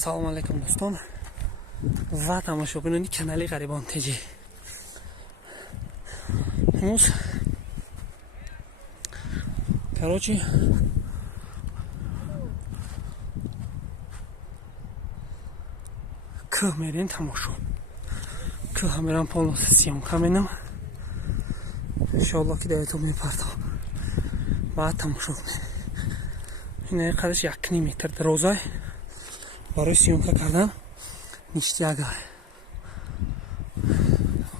салом алейкум дӯстон ва тамошобинони канали Гарибон Тиҷи. имрӯз карочи кӯҳ мерем тамошо. Кӯҳ мерам полос сиёнка менам. иншоалло ки дар ютуб мепартам. Баъд тамошо кунед. ин қараш 1.5 метр дарозай. барои сиёнка кардан ништиягар.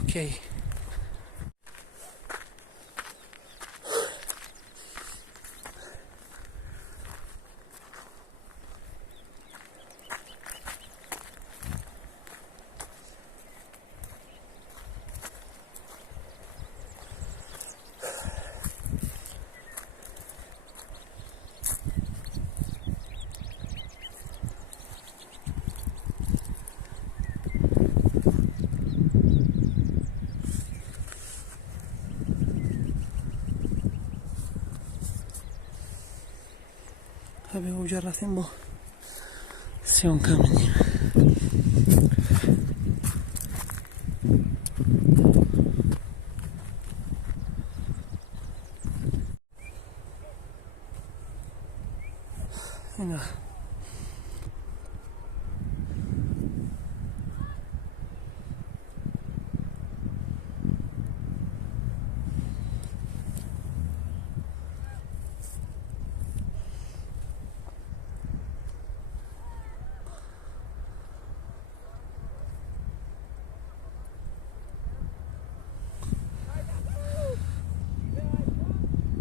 окей. ҳабе оҷа рафтем бо сиёнка менем. ина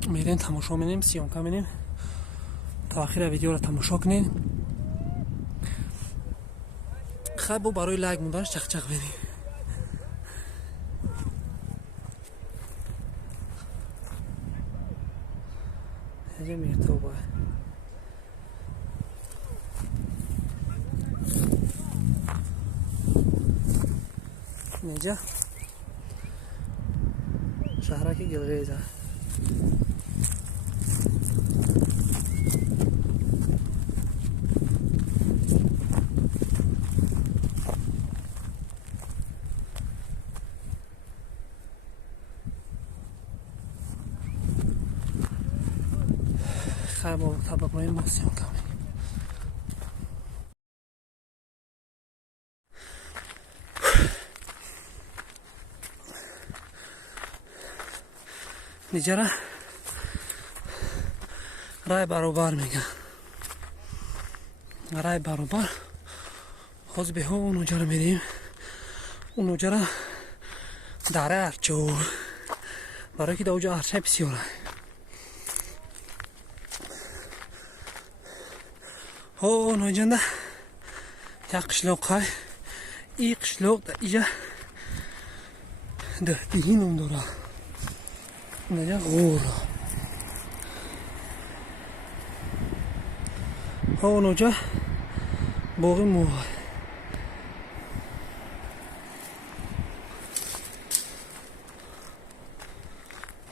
мерем тамошо менем, сиёнка менем. то ахира видеоро тамошо кунед. хай бо барои лайк монданаш чақчақ берем. ҳаҷа мертоба неҷа шаҳраки гилреза. хай бо табақои мо сиёнка менем. неҷара рай баробар меган. рай баробар ҳозир беҳо он оҷаро мерем. он оҷара дараи арчо, барое ки дар оҷа арча бисёр аст. он оҷанда як қишлоқай. ин қишлоқ дар иҷа даҳдиҳӣ ном дорад. наҷа ғор. он оҷа боғи мув.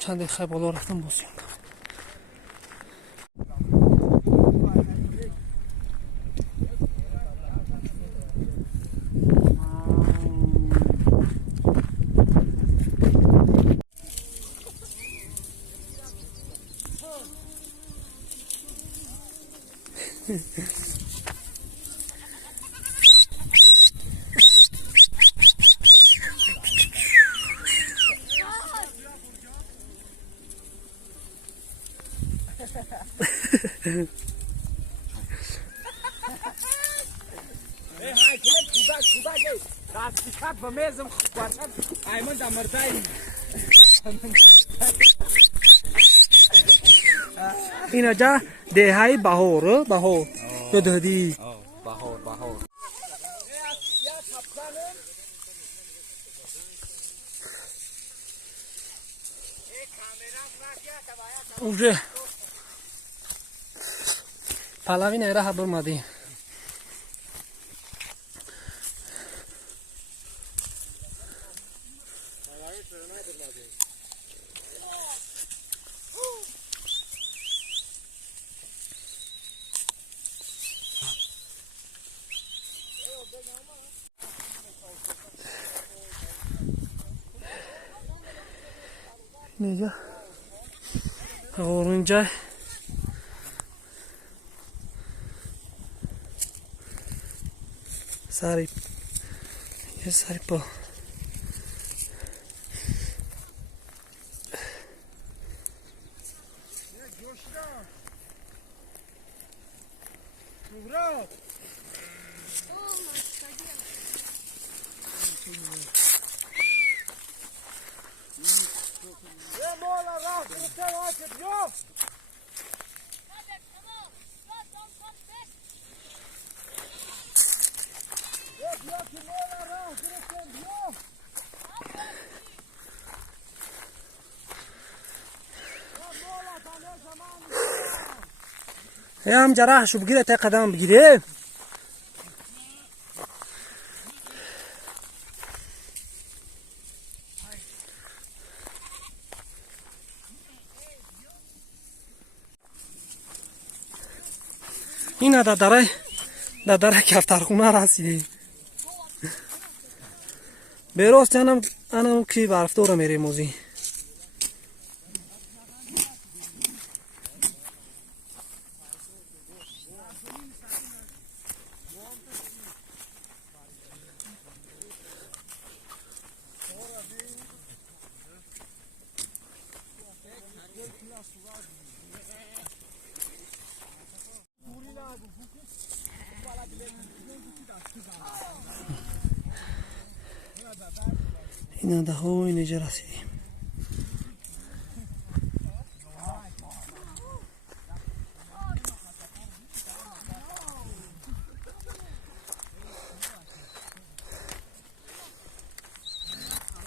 чанд дақиқа боло рафтам бо сиёнка. ин оҷа деҳаи баҳор баҳор ё даҳдӣ баҳор баҳор. уже палави нера бурмадӣ. اینجا اونجا سری یه سری پا هم جراح شو بگیره تا قدم بگیره این در دره کفترخونه رسیدی بیراست انم که برفتور میره موزی اینا ده ها اینجا رسیدیم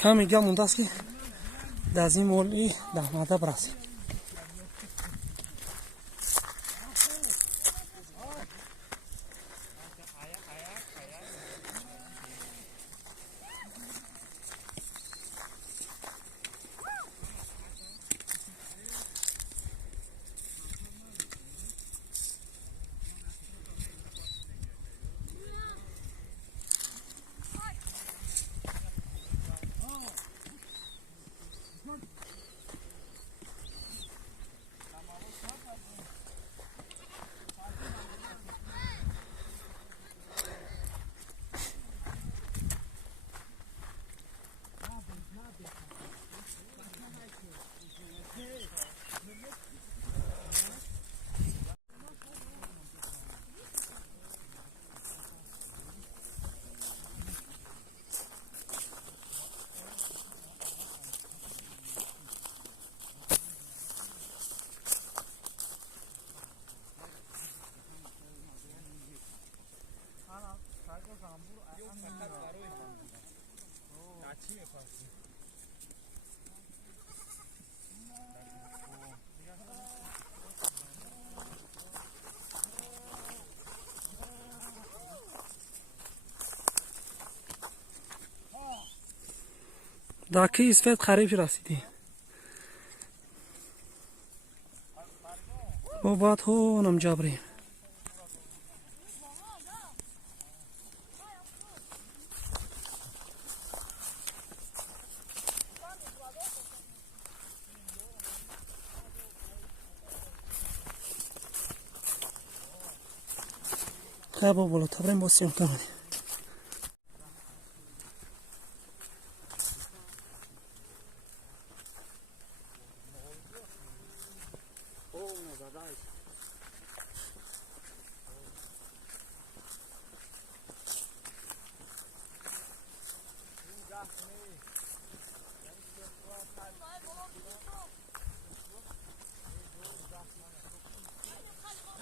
کمی گم مونده است که از این مولی ده ماده برسیم داکی اسفید خریفی رسیدیم با بعد ها نم جابریم خب بالا تبریم باسیم کنیم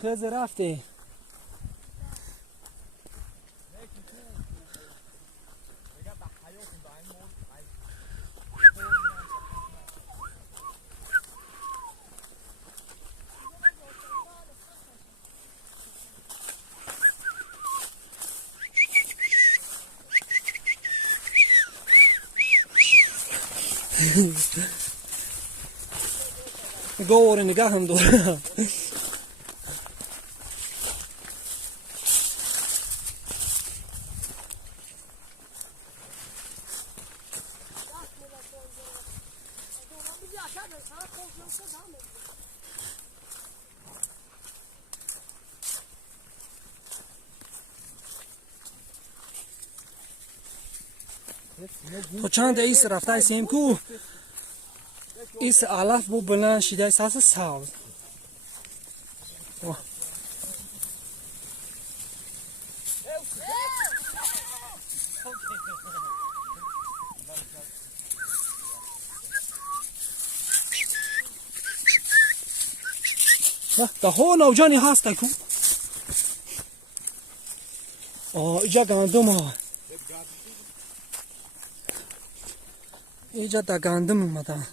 خیز رفتی گور نگاه هم دور تو چند ایس رفته ایسیم کو ایس علف بو بلند شده ایس هست ساوز ده ها نوجانی هست کو اینجا گندم ها اینجا در گندم اومدن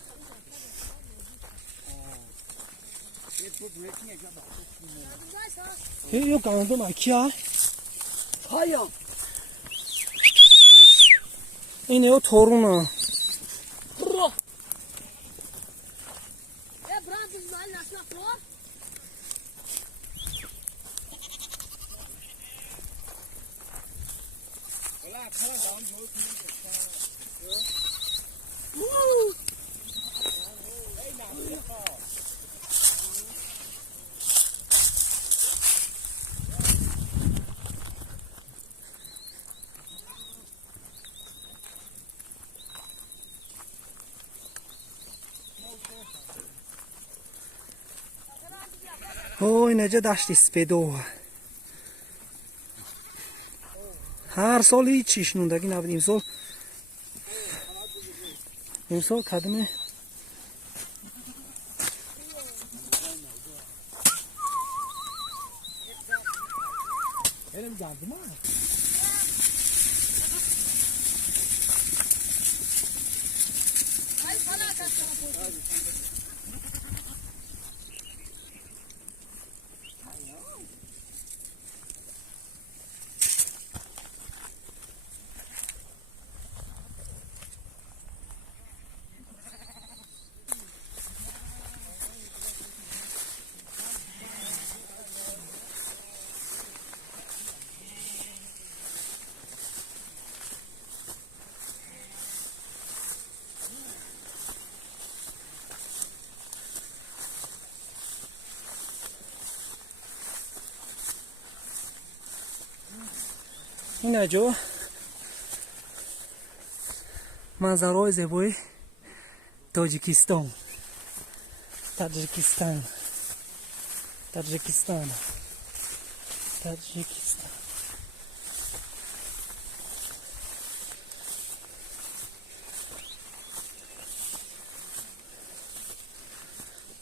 یه گندم ها کیا هایا اینه او تورون ها اینجا دشت اسپیدو هر سال هیچیش نوندگی نبود امسال کدومه این جو منظرهای زیبای تاجیکستان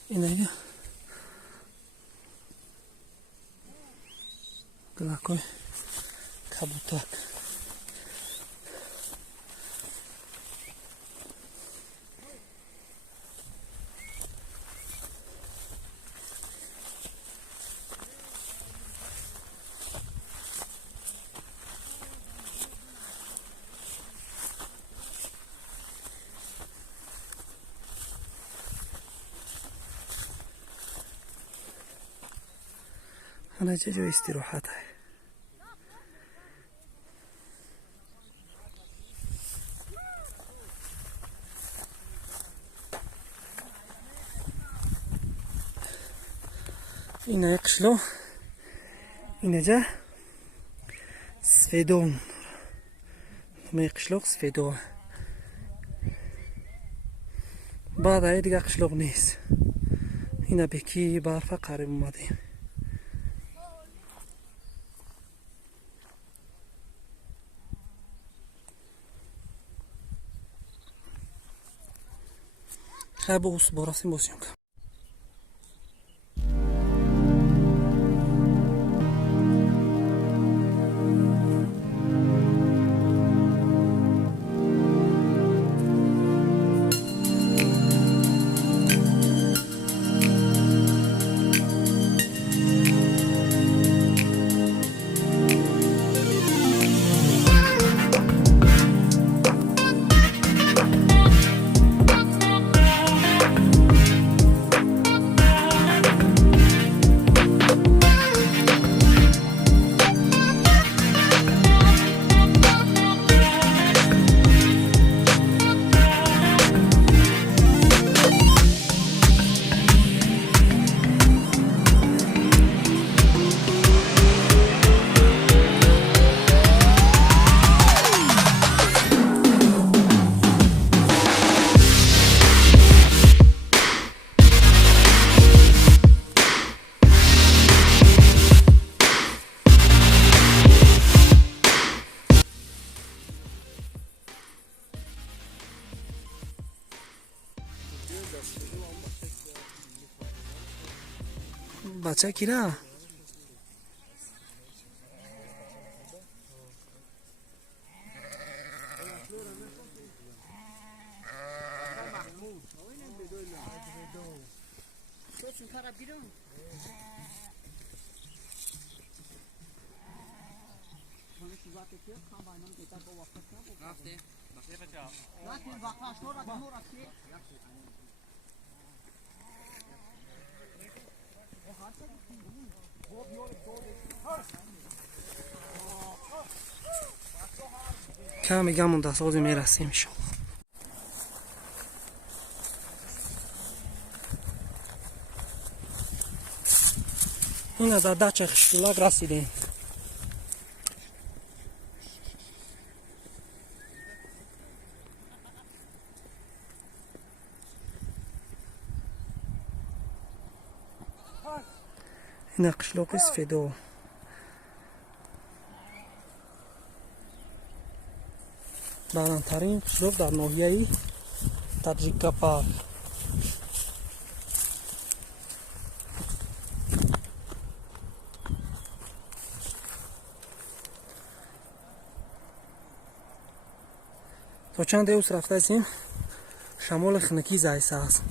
اینه گلاکوی کبوتک حالا چه جای استراحت ہے اینه قشلو اینجا سفیدون می قشلوق سفیدو بعد های دیگه قشلوق نیست اینه بکی برفه قریب اومدیم خیلی براسیم باسیم که بچه کیره؟ کمی گمون دست آزی میرسیم شو. این از دچه خشتولک رسیدیم. این قشلاق سفیدو بلندترین قشلاق در ناحیه تاجیکا پارک. تا چند دیوز رفته هستیم شمال خنکی زایسته است.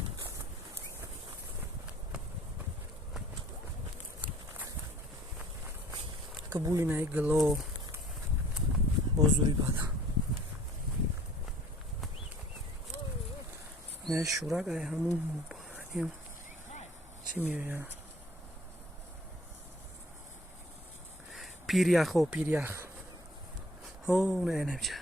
قبولی نه گلو بازوری بادا نه شورا گای همون بادیم چی میگه پیریخ و پیریخ هو نه نمیشه.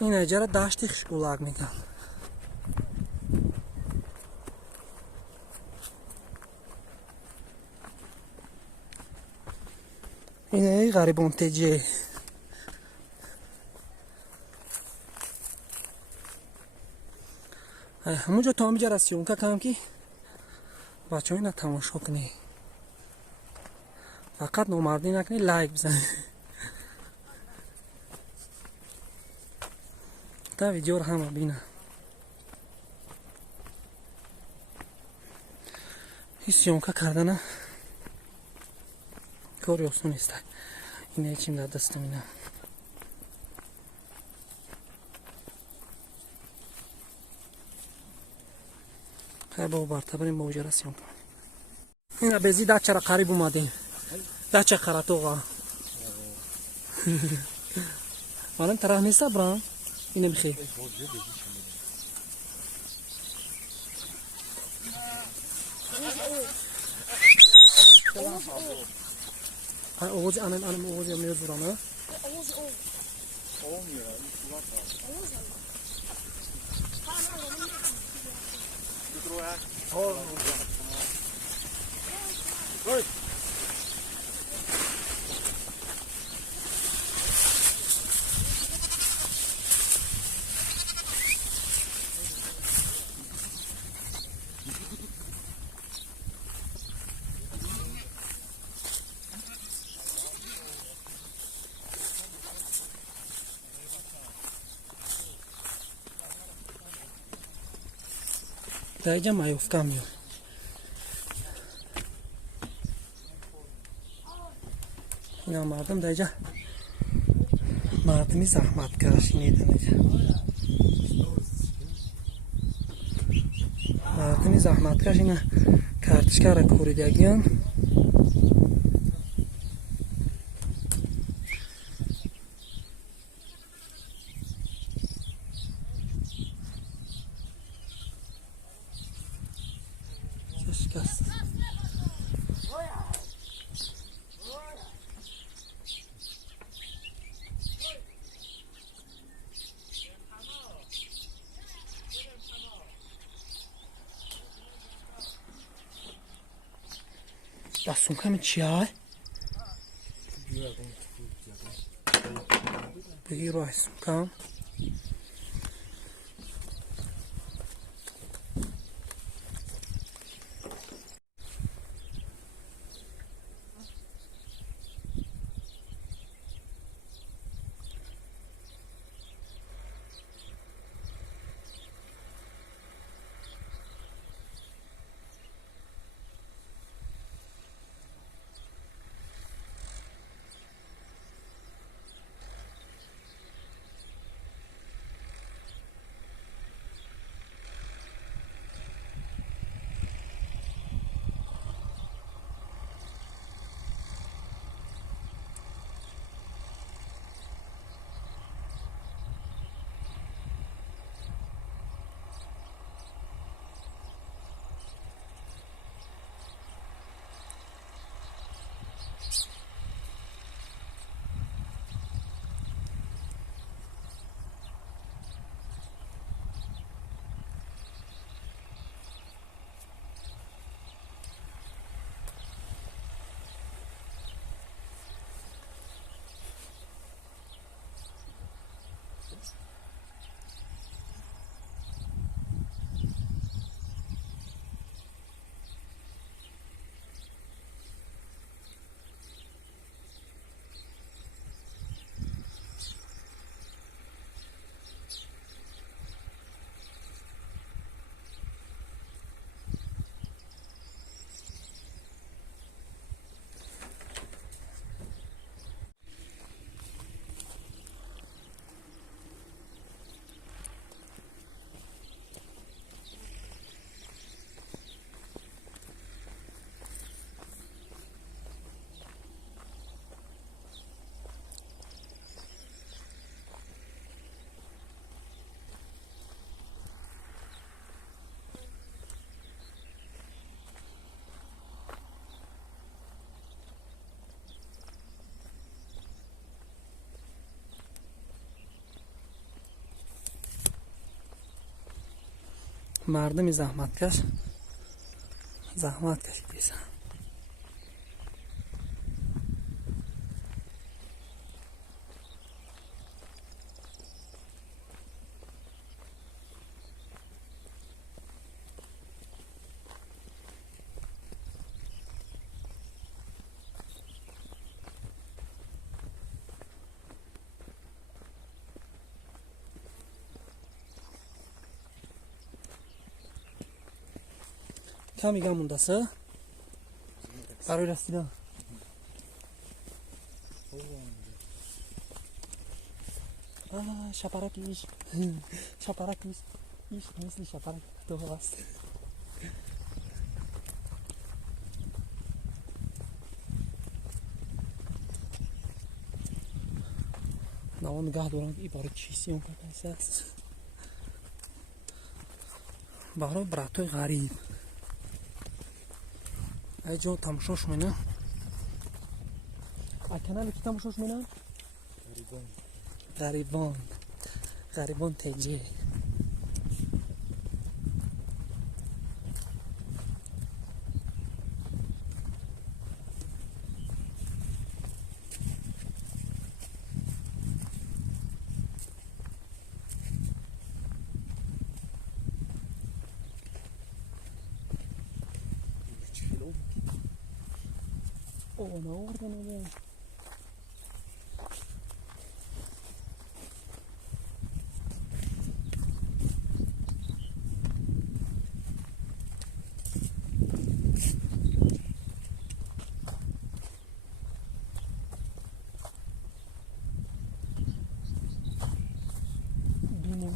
این اجاره داشتی خشکولک میگن. این غریبان تجه همونجا تا همینجا رسیدیم که کم که بچه های اینا تماشا کنی فقط نامردی نکنی لایک بزنی تا ویدیو رو همه بینه. این سیونکه کردنه کاری آسون نیست. اینه چیم در دستم اینه خیلی با برتا بریم با اوجه رسیم. اینه بزی دچه را قریب اومدیم دچه قراتوغا مانم طرح نیست برام اینه بخیر Oğuz annem Oğuz yapmıyor buranı. Oğuz. Olmuyor. Oğuz. Oğuz. Dajcie majówkami. اینا مردم دایجا مردمی زحمت کش نیدن مردمی زحمت کش اینا کارتشکار کوریدگیان شکست دستون کمی چیه های؟ دیگه رو هست کام مردم زحمتکش زحمت کشیدن کمی گم مونده سه برای رسیدن شپرک ایش شپرک ایش مثل شپرک تو هست نوان نگاه دوران ای باره چیزی اون که هست باره براتوی غریب ای جا تماشاش مینه اکنال کی تماشاش مینه غریبان تیجه او نه آوردن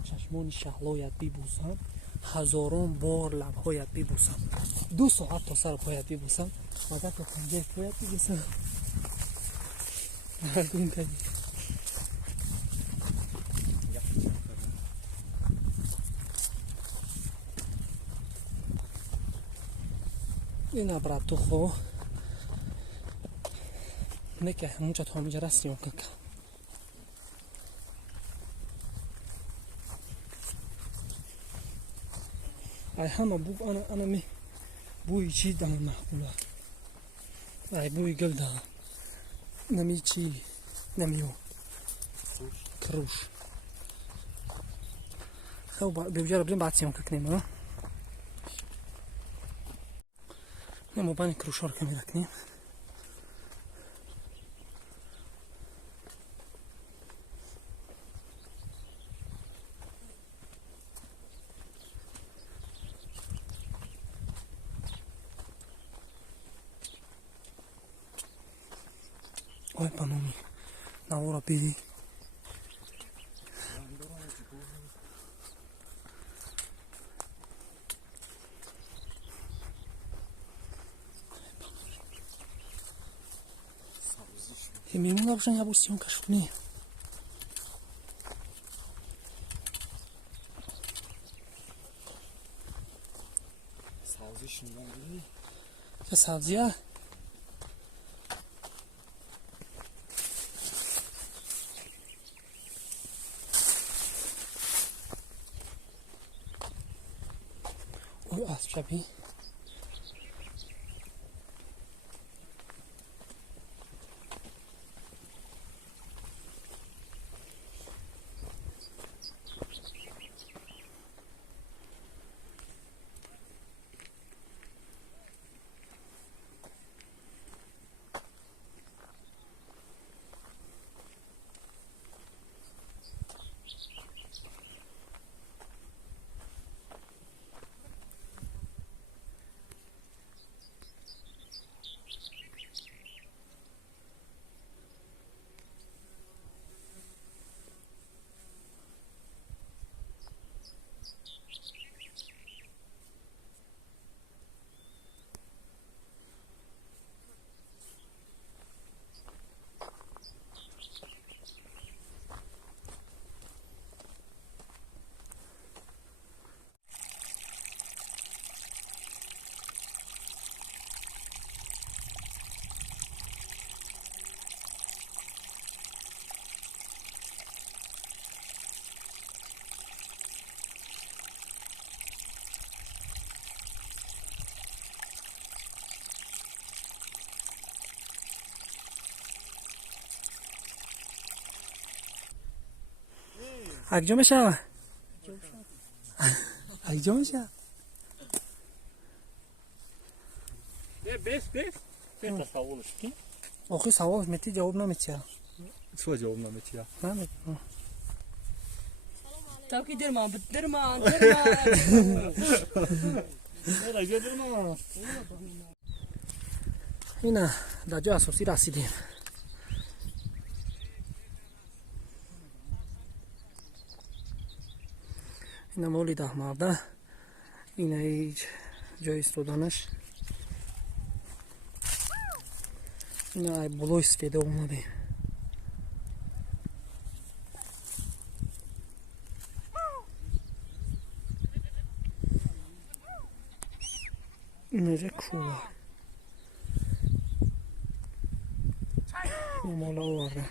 چشمان شهلایت ببوسم هزاران بار لبهایت ببوسم 2 ساعت تا سر پایت ببوسم مگر تا پنجه پایت ببوسم نگون کنی این ابرات تو خو نکه همونجا تا همونجا رسیم که ای همه بو انا می بوی چی دم معقوله ای بوی گل ده نمی چی نمیو کروش خب بيوجر بلين بعد سيوم كنيم ها نمو باني كروشور كمي لكنيم Ой, панове, на ура пиди. И мимо уже не опустим кашфни. Ke savziya? Oy az şabi. Akjomsha. Akjomsha. Beş. Ben savol ki. Oxi savol meti javob namichiya. Şu cevap nameti ya. Namit. Tavki dirma. Nereye gidiyorsun? Ina dajo asosi rasidim. اینا مولی ده مرده اینا ایج جای استودانش اینا ای بلوی سفیده اومده اینا جا کوه اینا مولا آورده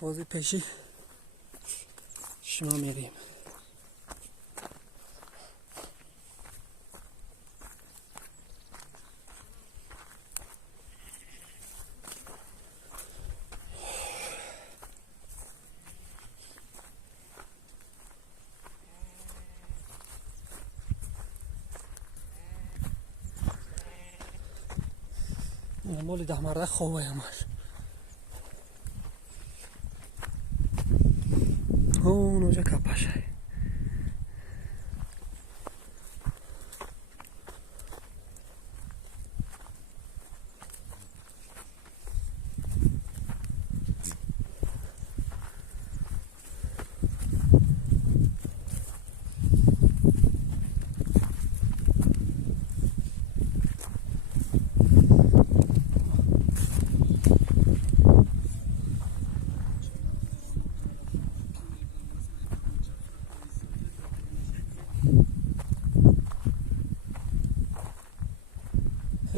بازی پیشی شما میریم مولی ده مرده خوبه همش اون اونجا کپاشه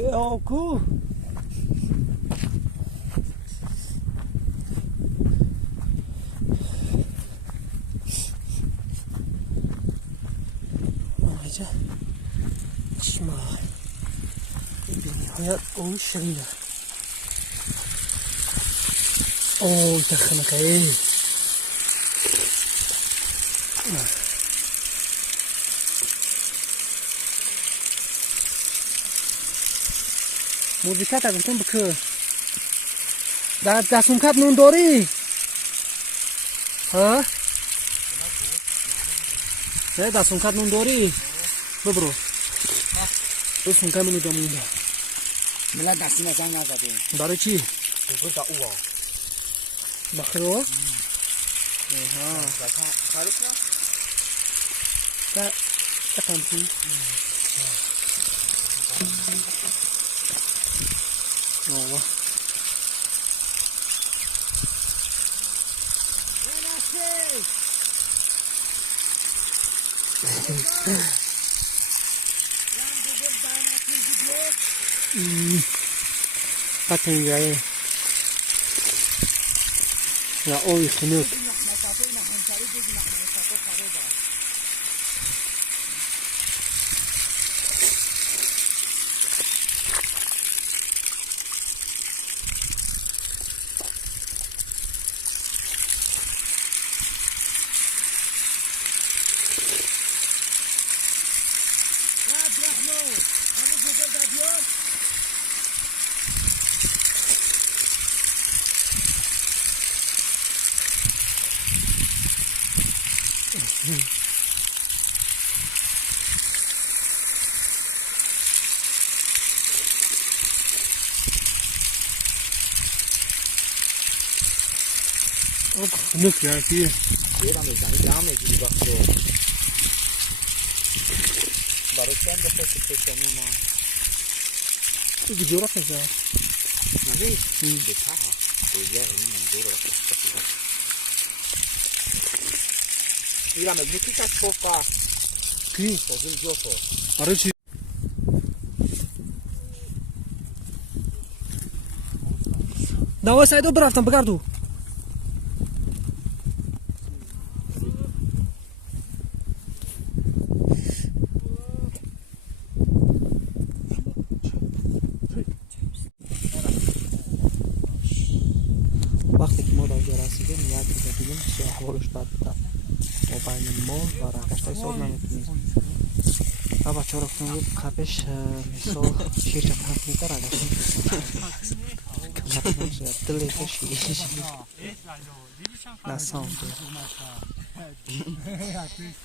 آکو اینجا چشمه به نهایت اوی شرینه اوی تخنکه موزیکت اگه گفتم بکر در دستونکت نون داری؟ ها؟ نه دستونکت نون داری؟ ببرو دستونکت منو جامونده ملا دستی نزن نزدیم برای چی؟ بزرگ دا اوه بخیرو؟ ها کارش نه؟ تمثیل آوه قطع اینجایه یا اوی خنوک خنوک یا کیه بیرم میزنی جمع میگیری وقتو برای چند دفعه که پشمی ما دیگه جورت نزد نمی؟ به ته ها به یه غنی منظور را پشت بیرم از نکی کچ پفتا کی؟ بازم جوفو آره چی؟ نوای سایدو برفتم بگردو وقتی که ما در اینجا رسیدیم یک روز دیدیم که احوالش بد بوده ما بین مال و رگشتای سال نمیتونیم و بچه ها رفتن بود قبش مثال شیر چه پنج میتر رگشت دلی کشی نسان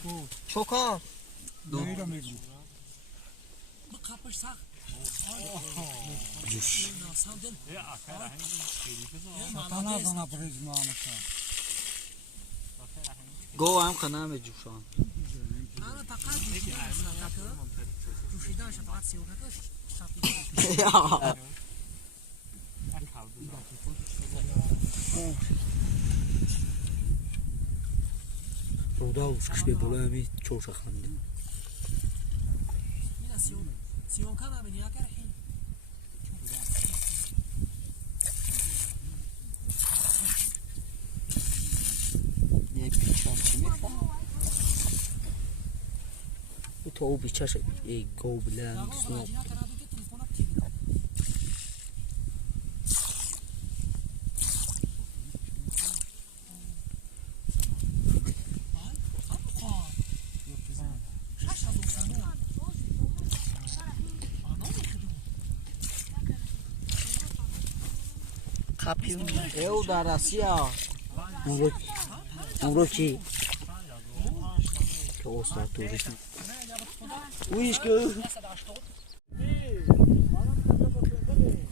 بود چوکان گو هم خنم جوشان رودا اوشکش به بالا همی چوش خنده یه پیچان چی میخواه تو او بیچهش ای گو بلند سنوب او در رسیا اون رو چی؟ که استاد توریسم ویش که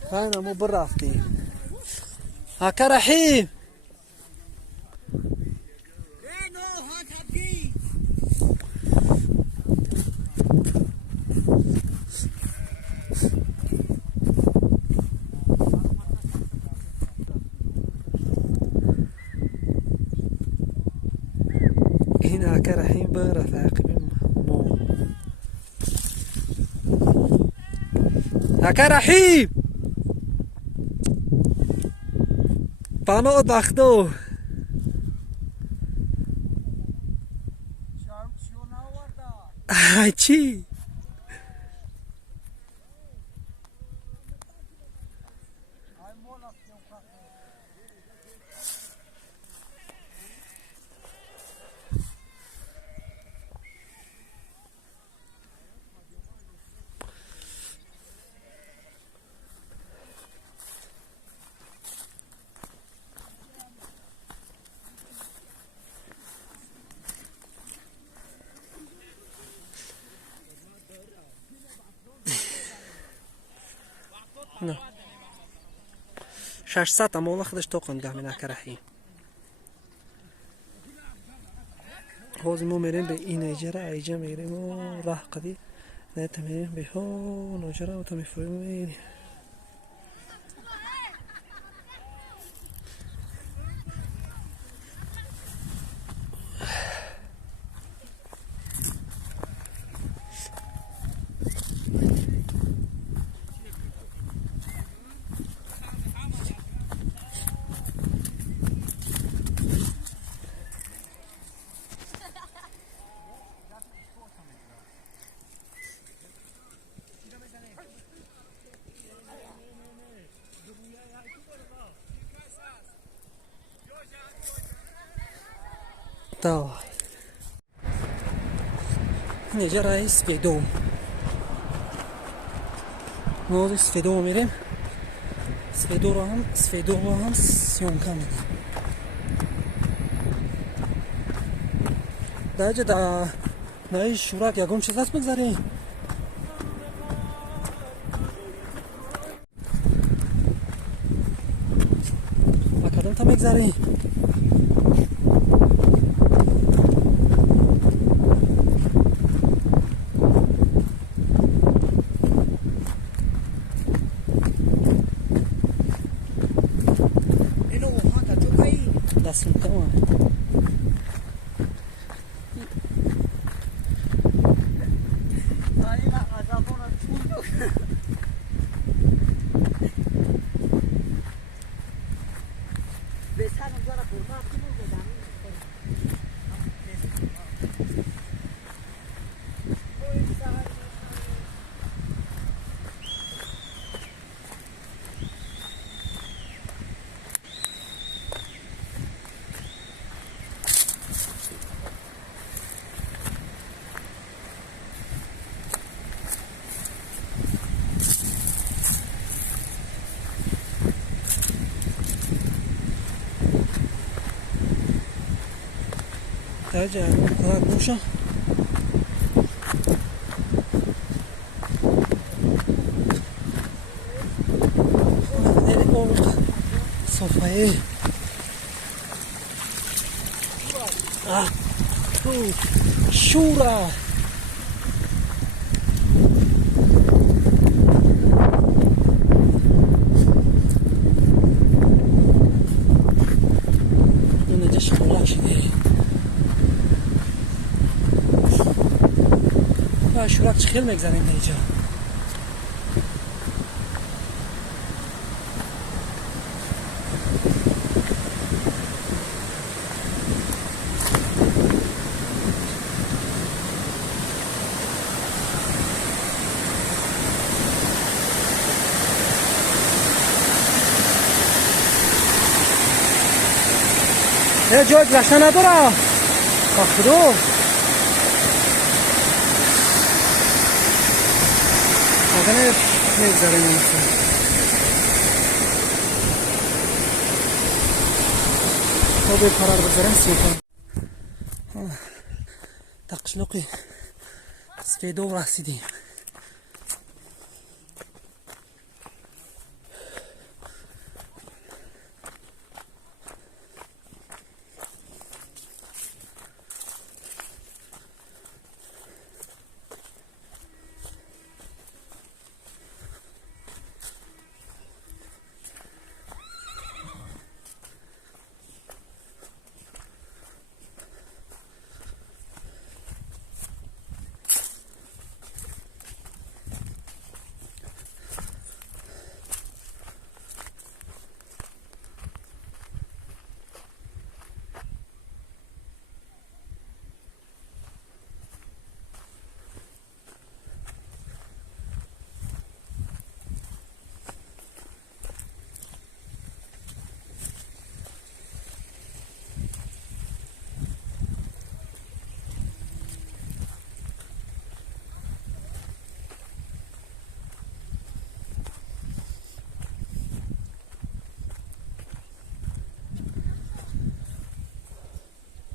خیلی ما برفتیم هکا رحیم این هکا رحیم برفت عقیب ما اکا رحیم پناه دختو چی؟ نه 600 اموال خودش توقن ده من اکا رحیم باز ما میریم به این ایجره ایجه میریم و راه قدی نه تا میریم به ها ناجره و تا میفریم تا اینجا رای سفیدوم ما سفیدوم میریم سفیدو رو هم سیونکا میریم در اینجا در نای شورک یکم چیز هست بگذاریم و کدام تا بگذاریم دستون کمان درجة كذا بوشة صفاية شورى انا جاش ولا شيء شورک خیلی میگذاریم اینجا جای گذشته نداره خدا اگر میگذاریم اینجا خب قرار بذارم سیکن تقشلقی سفیدو رسیدیم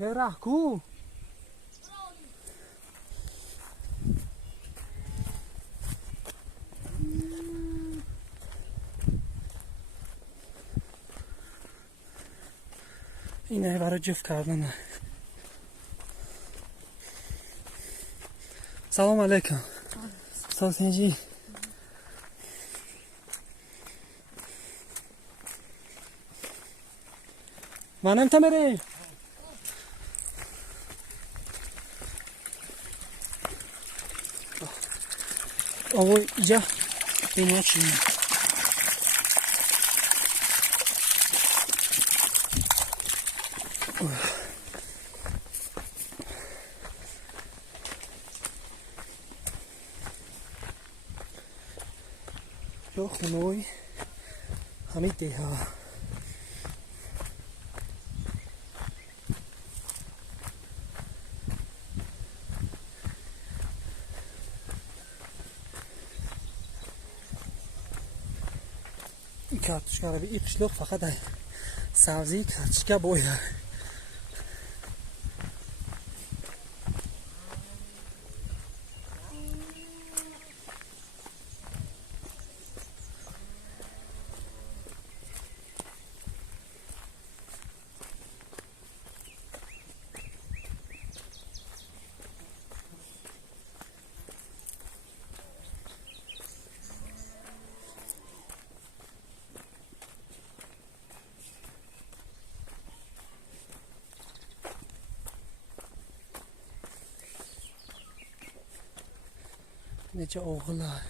Verá, cu. اینه برای جفت کردن. سلام علیکم. سلام جی. منم تمره. اوه اینجا اینه چی؟ جو خونوی همین دیها. این کارتشکا رو به این قشلوق فقط سبزی کارتشکا باید. نجا اوغلا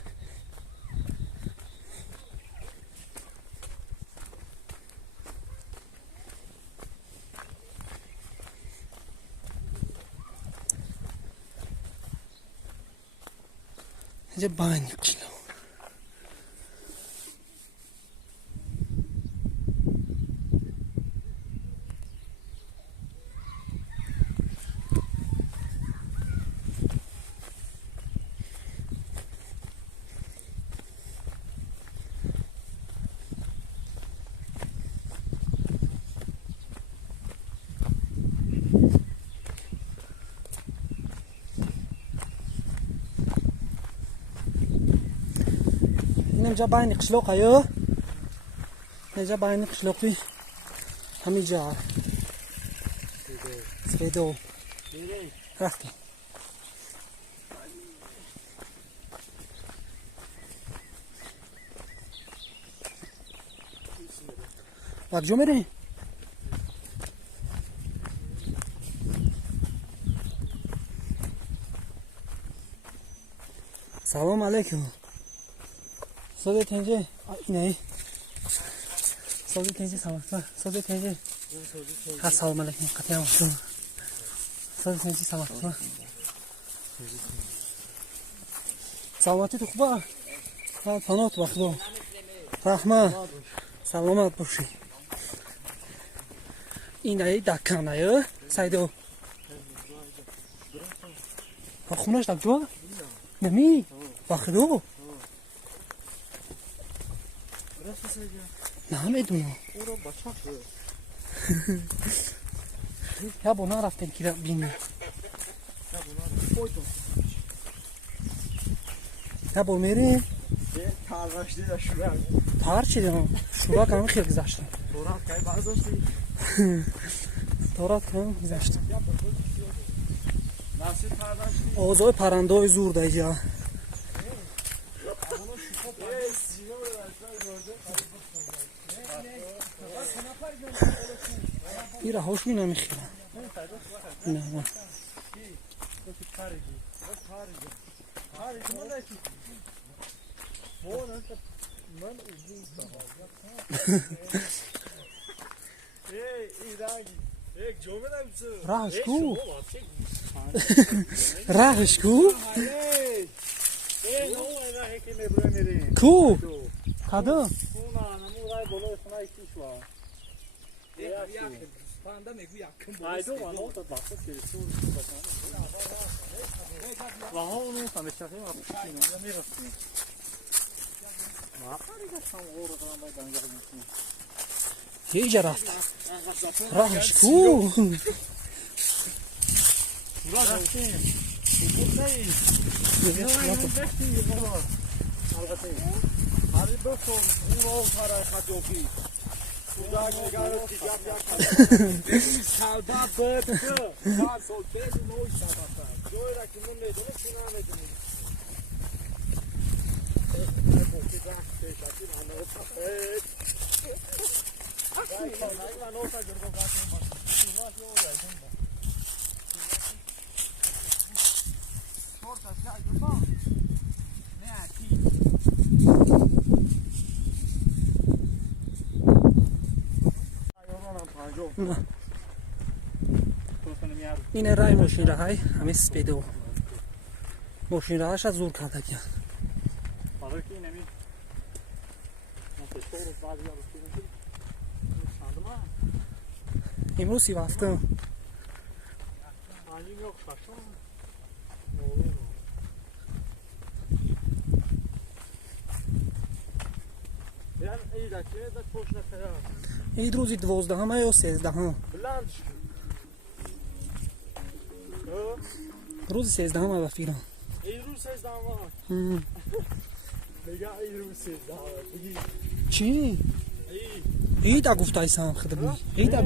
نجا بانی کشلو اینجا بین قشلوق هیو اینجا بین قشلوقی همینجا سفیدو رفتیم بر جو میری؟ سلام علیکم. سوده تنجه اینه سوده تنجه سلام سوده تنجه ها سلام علیکم قطعا واسون سوده تنجه سلام سلامتی تو خوبه ها تنات بخدو رحمه سلامت باشی اینه دکانه یا سایدو خونش دکجوه نمی بخدو نمیدونم یا با نرفتیم که بینیم یا با میریم تر چی دیم شورا کنم خیلی گذاشتم تورات کنم گذاشتم آوازهای پرنده های زور دایجا این را هاش می نمیخیرم نه راهش کو راهش کو کو کدوم اینجا رفت راهش کو Murat rastayım. Buradayım. البته هری بخور اون فرار خطوبی خدا نگارت دیگر یک سالدا بود ما سوته نوش سبب جوی را که من ندونه چینا ندونه بوتی رخت شاکی منو سفید من نوشا گرگو قاسم ما یو یادم شورت از جای دو نه کی این رای ماشین راه های همه سپیدو ماشین راهش از زور کرده کن امروز 37 این روزی 12 یا 13 روز 13 و فیران این روز 13 میگه این روز 13 چی؟ ای تا گفتای سام خدمت ای تا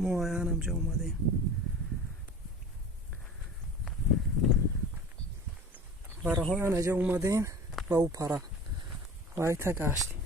ما هم جا اومدیم برای های نجا اومدیم و او پرا و ایتا گشتیم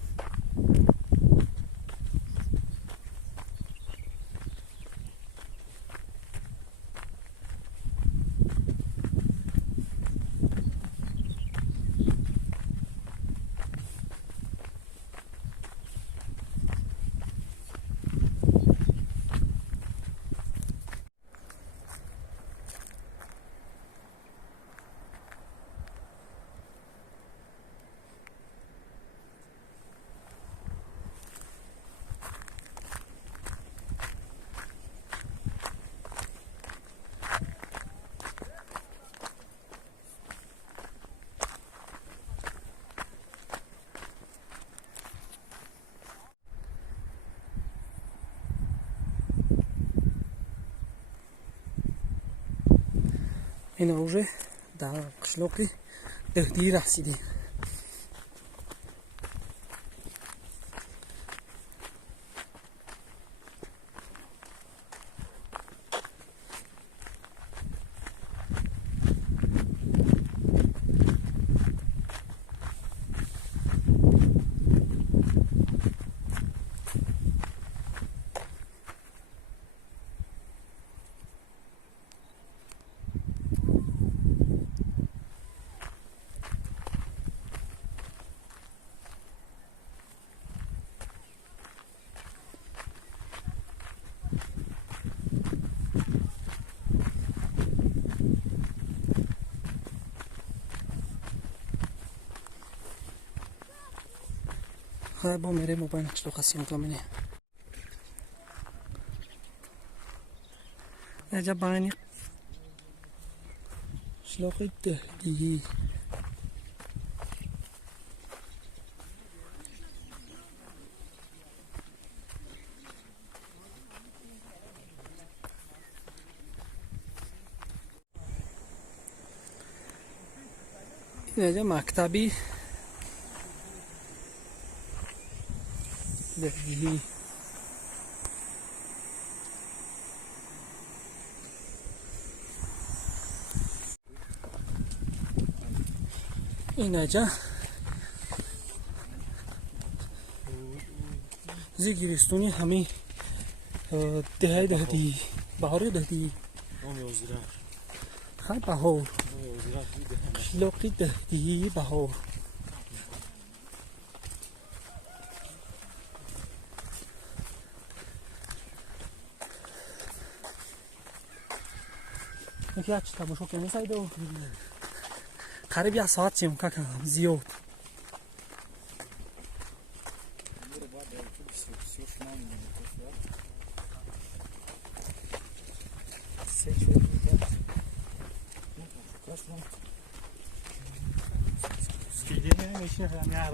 این уже در قشلاق دهدی رسیدیم خب با میره موبایل قشلوقاسیون کامنه اینجا بانی قشلاق دهدی اینجا مکتبی دهدی اینجا زیگیرستونی همین دهی بهاری دهی خیلی بهار شلاقی دهی بهار یکی هچ تماشا کنی سایدو قریب 1 ساعت چیم که کنم زیاد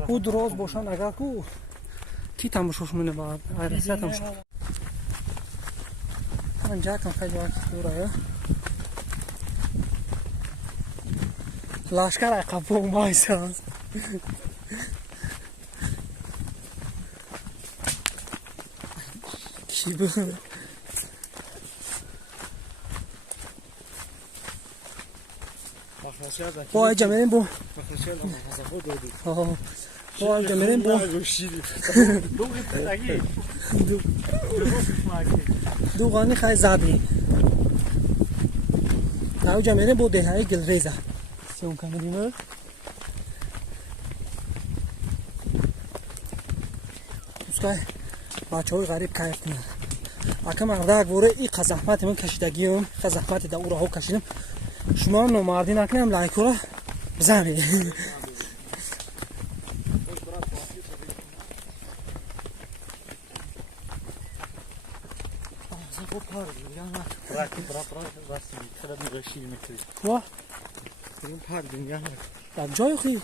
او دراز باشن اگر کو کی تماشاش منه بعد عرصه تماشا اینجا کم خیلی وقت دوره لشکر عقب مایسان کی بود با جمعیم بو با جمعیم بو دو غانی خیلی زبی او جمعیم بو دههای گلریزه سیون کمدیم اسکای بچه های غریب کیف کنن اکم اردک بوره ای قزحمت من کشیدگیم قزحمت در او راه ها کشیدم شما هم نماردی نکنم لایک را بزنی وا در جای خیلی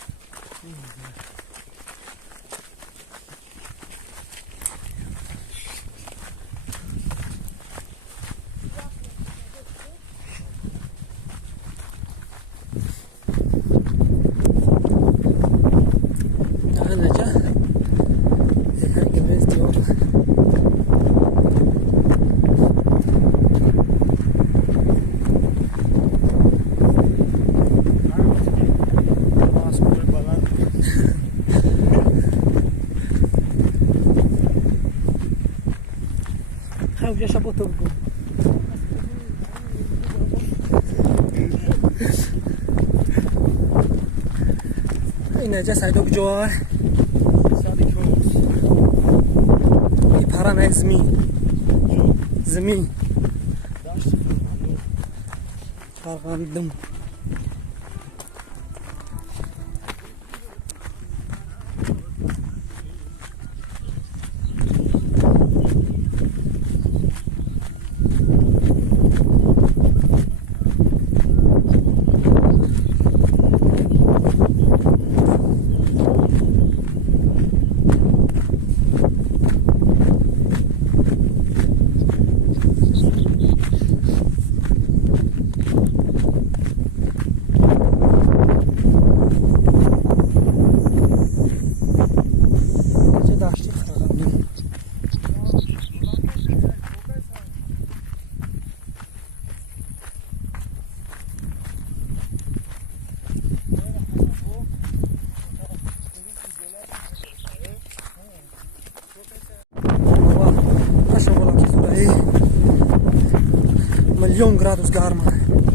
خیلی شبا تو بکن این نجا سایدو بجوار این پرانه زمین فرغاندم Milion gradus garma.